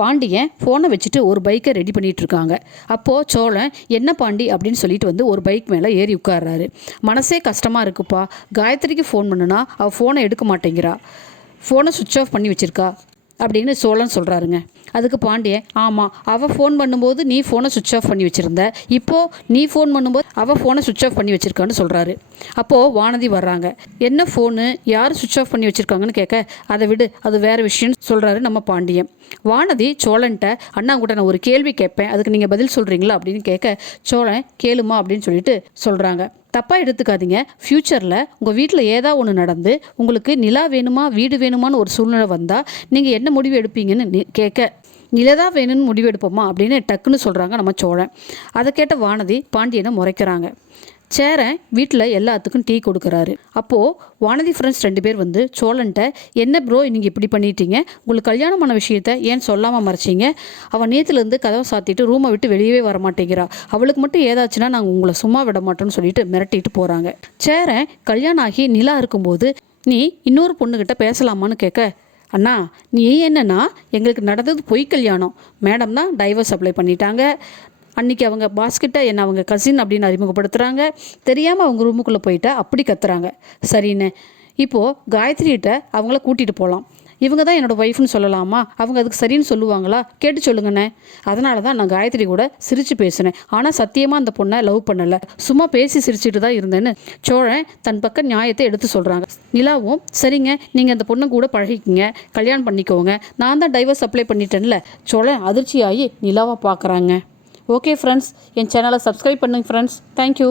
பாண்டியன் ஃபோனை வச்சுட்டு ஒரு பைக்கை ரெடி பண்ணிட்டு இருக்காங்க. அப்போது சோழன் என்ன பாண்டி? அப்படின்னு சொல்லிட்டு வந்து ஒரு பைக் மேலே ஏறி உட்கார்றாரு. மனசே கஷ்டமாக இருக்குப்பா. காயத்ரிக்கு ஃபோன் பண்ணுனா அவள் ஃபோனை எடுக்க மாட்டேங்கிறா. ஃபோனை சுவிட்ச் ஆஃப் பண்ணி வச்சுருக்கா. அப்படின்னு சோழன் சொல்கிறாருங்க அதுக்கு பாண்டியன் ஆமாம் அவள் ஃபோன் பண்ணும்போது நீ ஃபோனை சுவிட்ச் ஆஃப் பண்ணி வச்சுருந்த. இப்போது நீ ஃபோன் பண்ணும்போது அவள் ஃபோனை சுவிட்ச் ஆஃப் பண்ணி வச்சுருக்கான்னு சொல்கிறாரு அப்போது வானதி வர்றாங்க. என்ன ஃபோனு யார் சுவிட்ச் ஆஃப் பண்ணி வச்சுருக்காங்கன்னு கேட்க அதை விடு அது வேறு விஷயம்னு சொல்கிறாரு நம்ம பாண்டியன். வானதி சோழன்ட்ட அண்ணா கூட நான் ஒரு கேள்வி கேட்பேன் அதுக்கு நீங்கள் பதில் சொல்கிறீங்களா அப்படின்னு கேட்க சோழன் கேளுமா? அப்படின்னு சொல்லிட்டு சொல்கிறாங்க தப்பாக எடுத்துக்காதீங்க. ஃப்யூச்சரில் உங்கள் வீட்டில் ஏதா ஒன்று நடந்து உங்களுக்கு நிலா வேணுமா வீடு வேணுமான்னு ஒரு சூழ்நிலை வந்தால் நீங்கள் என்ன முடிவு எடுப்பீங்கன்னு கேட்க நிலதா வேணும்னு முடிவெடுப்போமா அப்படின்னு டக்குன்னு சொல்கிறாங்க நம்ம சோழன். அதை கேட்ட வானதி பாண்டியனை முறைக்கிறாங்க. சேரன் வீட்டில் எல்லாத்துக்கும் டீ கொடுக்குறாரு. அப்போது வானதி ஃப்ரெண்ட்ஸ் ரெண்டு பேர் வந்து சோழன்ட்ட என்ன ப்ரோ நீங்கள் இப்படி பண்ணிட்டீங்க? உங்களுக்கு கல்யாணமான விஷயத்த ஏன் சொல்லாமல் மறைச்சிங்க? அவள் நேற்றுலேருந்து கதவை சாத்திட்டு ரூமை விட்டு வெளியவே வர மாட்டேங்கிறா அவளுக்கு மட்டும் ஏதாச்சுன்னா நாங்கள் உங்களை சும்மா விட மாட்டோம்னு சொல்லிட்டு மிரட்டிட்டு போகிறாங்க சேரன் கல்யாணம் ஆகி நிலா இருக்கும்போது நீ இன்னொரு பொண்ணுக்கிட்ட பேசலாமான்னு கேட்க அண்ணா நீ என்னன்னா எங்களுக்கு நடந்தது பொய் கல்யாணம். மேடம் தான் டைவர்ஸ் அப்ளை பண்ணிட்டாங்க. அன்னைக்கு அவங்க பாஸ்கிட்ட என்னை அவங்க கசின் அப்படின்னு அறிமுகப்படுத்துகிறாங்க தெரியாமல் அவங்க ரூமுக்குள்ளே போயிட்டா அப்படி கத்துறாங்க. சரின்னு. இப்போது காயத்ரிகிட்ட அவங்கள கூட்டிகிட்டு போகலாம் இவங்க தான் என்னோடய ஒய்ஃப்னு சொல்லலாமா? அவங்க அதுக்கு சரின்னு சொல்லுவாங்களா? கேட்டு சொல்லுங்கண்ணே. அதனால தான் நான் காயத்ரி கூட சிரித்து பேசினேன். ஆனால் சத்தியமாக அந்த பொண்ணை லவ் பண்ணலை. சும்மா பேசி சிரிச்சுட்டு தான் இருந்தேன்னு சோழன் தன் பக்கம் நியாயத்தை எடுத்து சொல்கிறாங்க நிலாவும் சரிங்க நீங்கள் அந்த பொண்ணை கூட பழகிக்கிங்க. கல்யாணம் பண்ணிக்கோங்க. நான் தான் டைவர்ஸ் அப்ளை பண்ணிட்டேன்ல. சோழன் அதிர்ச்சியாகி நிலாவை பார்க்குறாங்க. ஓகே ஃப்ரெண்ட்ஸ் என் சேனலை சப்ஸ்கிரைப் பண்ணுங்க ஃப்ரெண்ட்ஸ் தேங்க்யூ